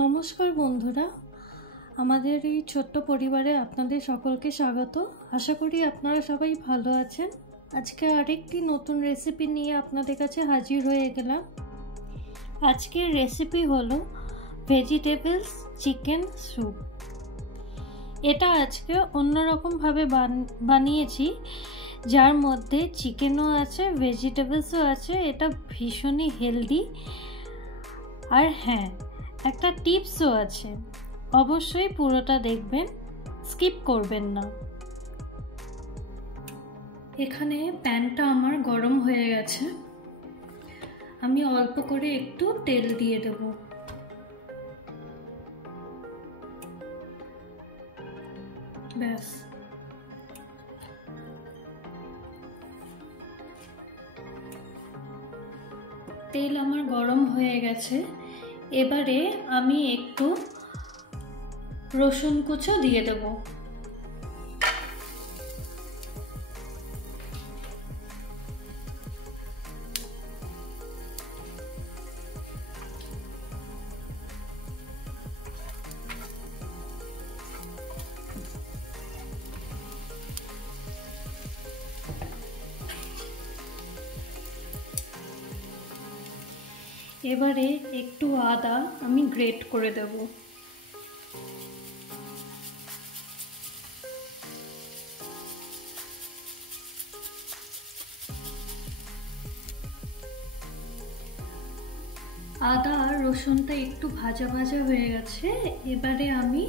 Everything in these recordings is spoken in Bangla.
নমস্কার বন্ধুরা, আমাদের এই ছোট্ট পরিবারে আপনাদের সকলকে স্বাগত। আশা করি আপনারা সবাই ভালো আছেন। আজকে আরেকটি নতুন রেসিপি নিয়ে আপনাদের কাছে হাজির হয়ে গেলাম। আজকের রেসিপি হলো ভেজিটেবলস চিকেন স্যুপ। এটা আজকে অন্যরকমভাবে বানিয়েছি, যার মধ্যে চিকেনও আছে, ভেজিটেবলসও আছে। এটা ভীষণই হেলদি। আর হ্যাঁ, একটা টিপসও আছে, অবশ্যই পুরোটা দেখবেন, স্কিপ করবেন না। এখানে প্যানটা আমার গরম হয়ে গেছে, আমি অল্প করে একটু তেল দিয়ে দেব। ব্যাস, তেল আমার গরম হয়ে গেছে। এবারে আমি একটু রসুন কুচো দিয়ে দেব। এবারে একটু আদা আমি গ্রেট করে দেব। আদা আর রসুনটা একটু ভাজা ভাজা হয়ে গেছে। এবারে আমি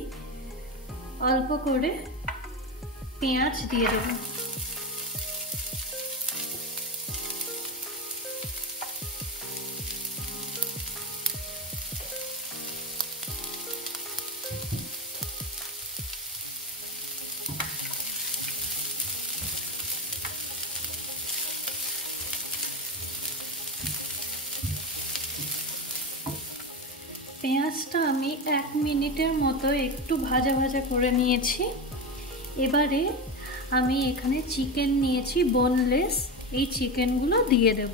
অল্প করে পেঁয়াজ দিয়ে দেব। পেঁয়াজটা আমি 1 মিনিটের মতো একটু ভাজা ভাজা করে নিয়েছি। এবারে আমি এখানে চিকেন নিয়েছি বোনলেস, এই চিকেনগুলো দিয়ে দেব।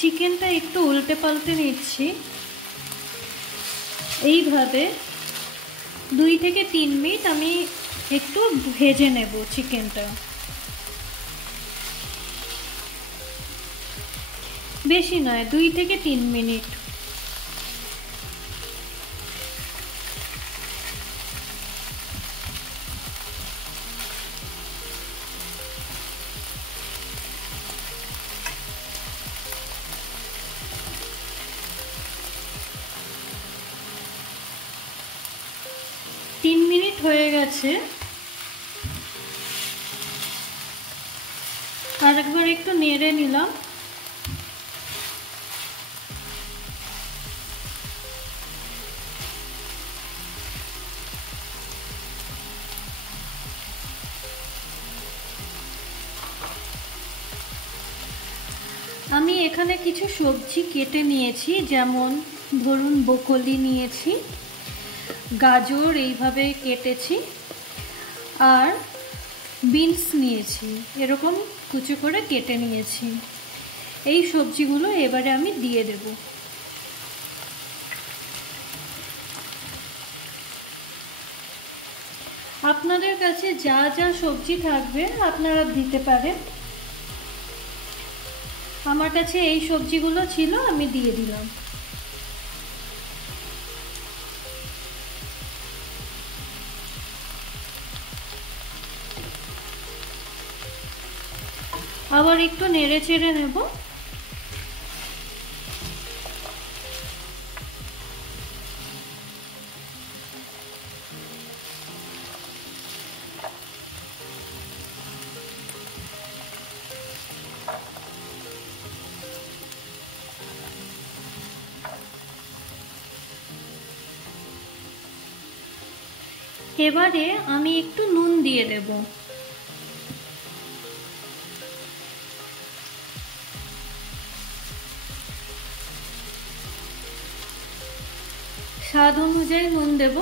চিকেনটা একটু উল্টে পাল্টে নিচ্ছি। এইভাবে 2 থেকে 3 মিনিট আমি একটু ভেজে নেব চিকেনটা। বেশি নয়, 2 থেকে 3 মিনিট। হয়ে গেছে। আর একবার একটু নেড়ে নিলাম। আমি এখানে কিছু সবজি কেটে নিয়েছি, যেমন ধরুন ব্রোকলি নিয়েছি, গাজর এইভাবে কেটেছি, আর বিনস নিয়েছি, এরকম কুচো করে কেটে নিয়েছি। এই সবজিগুলো এবারে আমি দিয়ে দেব। আপনাদের কাছে যা যা সবজি থাকবে আপনারা দিতে পারেন। আমার কাছে এই সবজিগুলো ছিল, আমি দিয়ে দিলাম। আবার একটু নেড়ে চেড়ে নেব। এবারে আমি একটু নুন দিয়ে দেব। স্বাদ অনুযায়ী নুন দেব।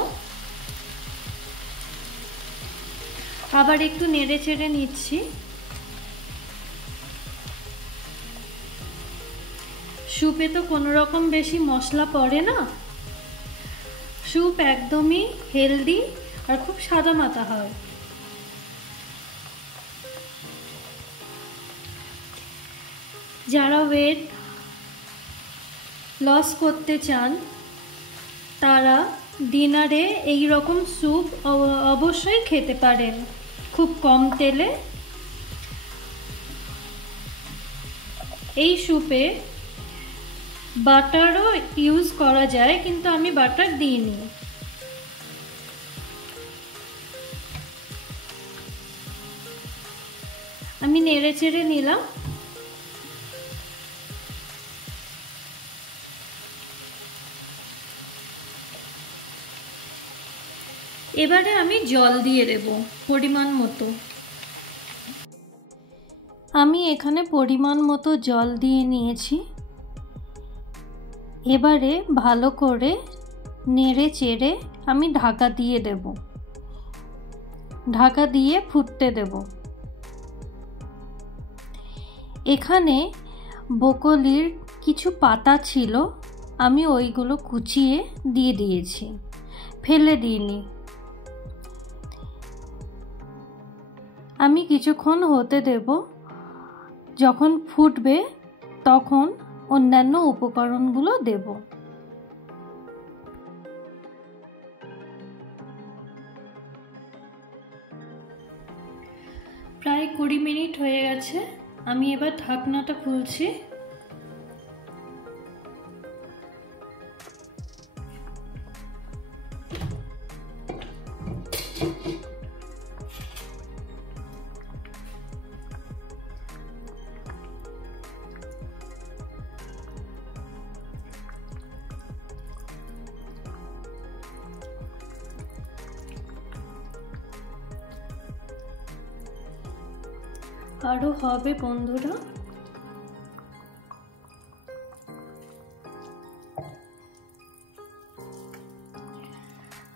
আবার একটু নেড়ে চেড়ে নিচ্ছি। স্যুপে তো কোনো রকম বেশি মশলা পড়ে না। স্যুপ একদমই হেলদি আর খুব সাদামাটা হয়। যারা ওয়েট লস করতে চান তারা ডিনারে এই রকম স্যুপ অবশ্যই খেতে পারেন, খুব কম তেলে। এই স্যুপে বাটারও ইউজ করা যায়, কিন্তু আমি বাটার দিইনি। আমি নেড়ে চেড়ে নিলাম। এবারে আমি জল দিয়ে দেব পরিমাণ মতো। আমি এখানে পরিমাণ মতো জল দিয়ে নিয়েছি। এবারে ভালো করে নেড়ে চেড়ে আমি ঢাকা দিয়ে দেব। ঢাকা দিয়ে ফুটতে দেব। এখানে ব্রোকলির কিছু পাতা ছিল, আমি ওইগুলো কুচিয়ে দিয়ে দিয়েছি, ফেলে দিইনি। আমি কিছুক্ষণ হতে দেব। যখন ফুটবে তখন অন্যান্য উপকরণগুলো দেব। প্রায় 20 মিনিট হয়ে গেছে। আমি এবার ঢাকনাটা খুলছি। আরো হবে বন্ধুরা।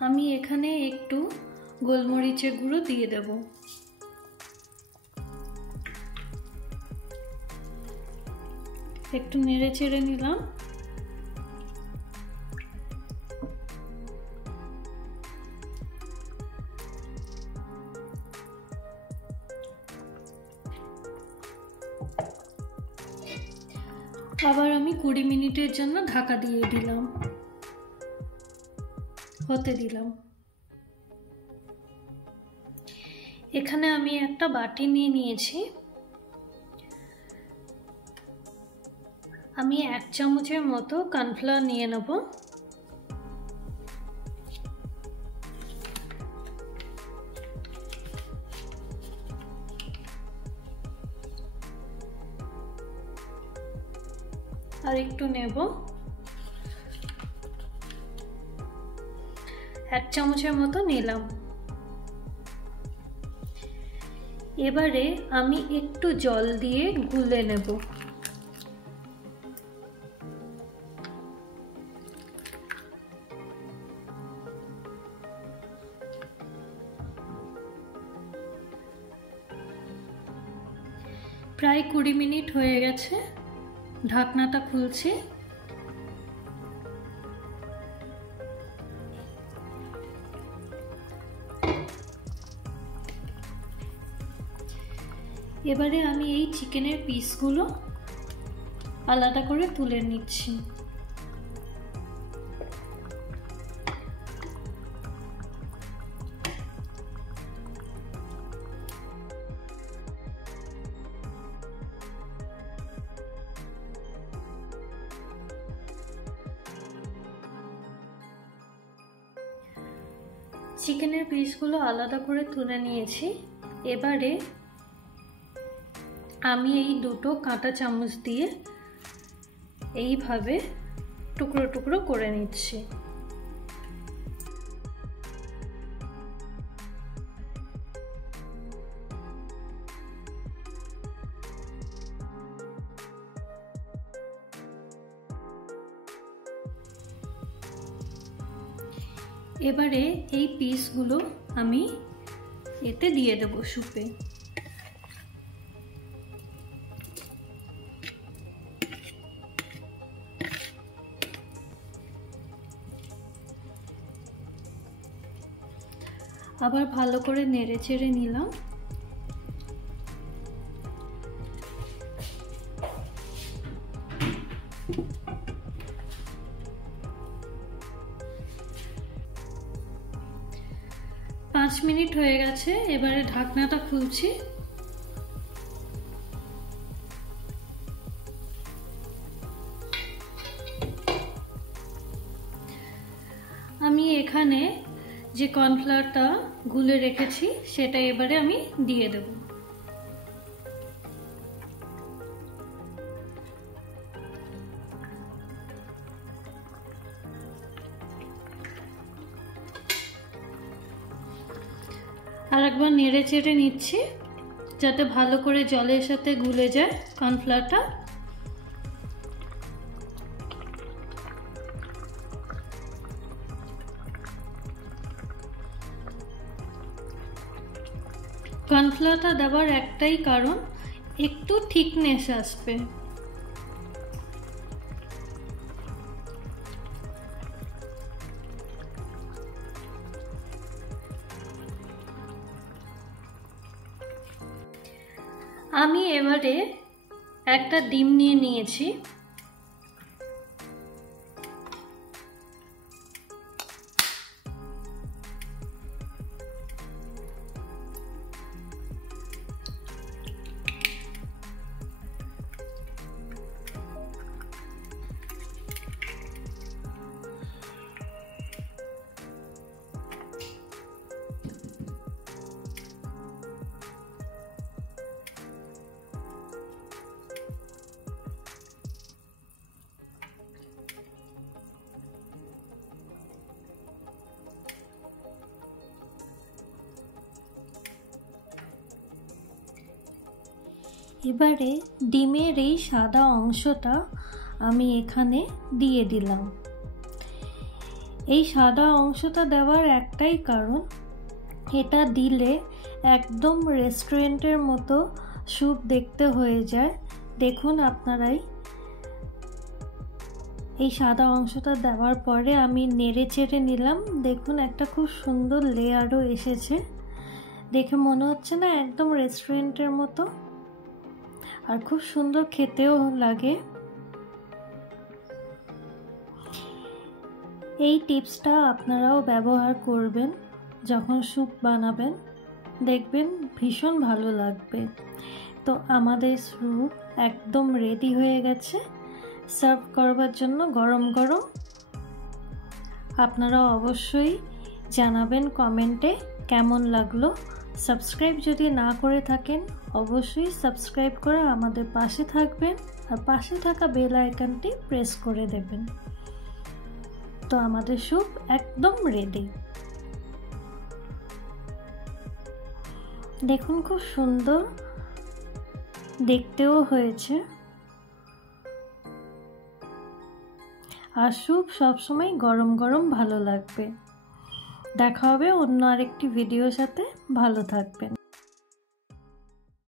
আমি এখানে একটু গোলমরিচের গুঁড়ো দিয়ে দেব। একটু নেড়ে চেড়ে নিলাম। আবার আমি 20 মিনিটের জন্য ঢাকা দিয়ে দিলাম, হতে দিলাম। এখানে আমি একটা বাটি নিয়ে নিয়েছি। আমি 1 চামচের মতো কর্নফ্লাওয়ার নিয়ে নেব। আর একটু নেব। 1 চামচের মতো নিলাম। এবারে আমি একটু জল দিয়ে গুলে নেব। প্রায় 20 মিনিট হয়ে গেছে। ঢাকনাটা খুলছি। এবারে আমি এই চিকেনের পিসগুলো আলাদা করে তুলে নিচ্ছি। চিকেনের পিসগুলো আলাদা করে তুলে নিয়েছি। এবারে আমি এই দুটো কাঁটা চামচ দিয়ে এইভাবে টুকরো টুকরো করে নিচ্ছি। এবারে এই পিসগুলো আমি এতে দিয়ে দেব স্যুপে। আবার ভালো করে নেড়ে চেড়ে নিলাম। পাঁচ মিনিট হয়ে গেছে, এবারে ঢাকনাটা খুলছি। আমি এখানে যে কর্নফ্লাওয়ারটা গুলে রেখেছি সেটা এবারে আমি দিয়ে দেব। আর একবার নেড়ে চেড়ে নিচ্ছি যাতে ভালো করে জলের সাথে গুলে যায় কর্নফ্লাওয়ারটা। কর্নফ্লাওয়ারটা দেওয়ার একটাই কারণ, একটু থিকনেস আসবে। আমি এবারে একটা ডিম নিয়ে নিয়েছি। এবারে ডিমের এই সাদা অংশটা আমি এখানে দিয়ে দিলাম। এই সাদা অংশটা দেওয়ার একটাই কারণ, এটা দিলে একদম রেস্টুরেন্টের মতো স্যুপ দেখতে হয়ে যায়। দেখুন আপনারাই, এই সাদা অংশটা দেওয়ার পরে আমি নেড়ে চেড়ে নিলাম। দেখুন একটা খুব সুন্দর লেয়ারও এসেছে, দেখে মনে হচ্ছে না একদম রেস্টুরেন্টের মতো, আর খুব সুন্দর খেতেও লাগে। এই টিপসটা আপনারাও ব্যবহার করবেন যখন স্যুপ বানাবেন, দেখবেন ভীষণ ভালো লাগবে। তো আমাদের স্যুপ একদম রেডি হয়ে গেছে সার্ভ করবার জন্য গরম গরম। আপনারা অবশ্যই জানাবেন কমেন্টে কেমন লাগলো। সাবস্ক্রাইব যদি না করে থাকেন অবশ্যই সাবস্ক্রাইব করে আমাদের পাশে থাকবেন, আর পাশে থাকা বেল আইকনটি প্রেস করে দেবেন। তো আমাদের স্যুপ একদম রেডি। দেখুন খুব সুন্দর দেখতেও হয়েছে, আর স্যুপ সবসময় গরম গরম ভালো লাগবে। দেখা হবে অন্য আরেকটি ভিডিওর সাথে, ভালো থাকবেন।